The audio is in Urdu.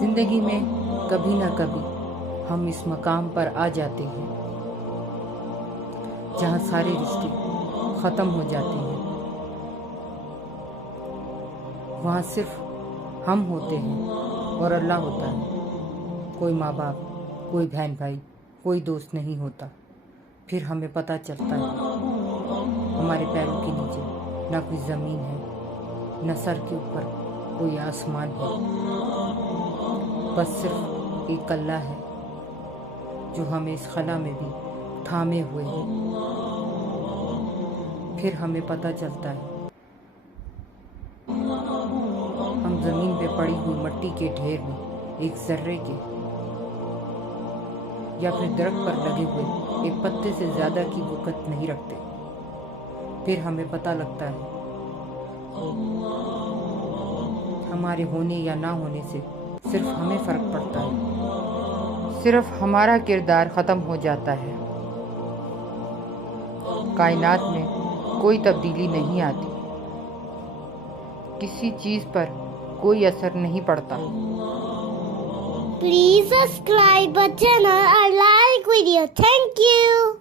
زندگی میں کبھی نہ کبھی ہم اس مقام پر آ جاتے ہیں جہاں سارے رشتے ختم ہو جاتے ہیں. وہاں صرف ہم ہوتے ہیں اور اللہ ہوتا ہے. کوئی ماں باپ، کوئی بہن بھائی، کوئی دوست نہیں ہوتا. پھر ہمیں پتہ چلتا ہے ہمارے پیروں کے نیچے نہ کوئی زمین ہے، نہ سر کے اوپر کوئی آسمان ہے. بس صرف ایک اللہ ہے جو ہمیں اس خلا میں بھی تھامے ہوئے ہے. پھر ہمیں پتہ چلتا ہے ہم زمین پہ پڑی ہوئی مٹی کے ڈھیر میں ایک ذرے کے یا پھر درخت پر لگے ہوئے ایک پتے سے زیادہ کی وقت نہیں رکھتے. پھر ہمیں پتہ لگتا ہے ہمارے ہونے یا نہ ہونے سے صرف ہمیں فرق پڑتا ہے. صرف ہمارا کردار ختم ہو جاتا ہے. کائنات میں کوئی تبدیلی نہیں آتی، کسی چیز پر کوئی اثر نہیں پڑتا. Please subscribe our channel and like video. Thank you.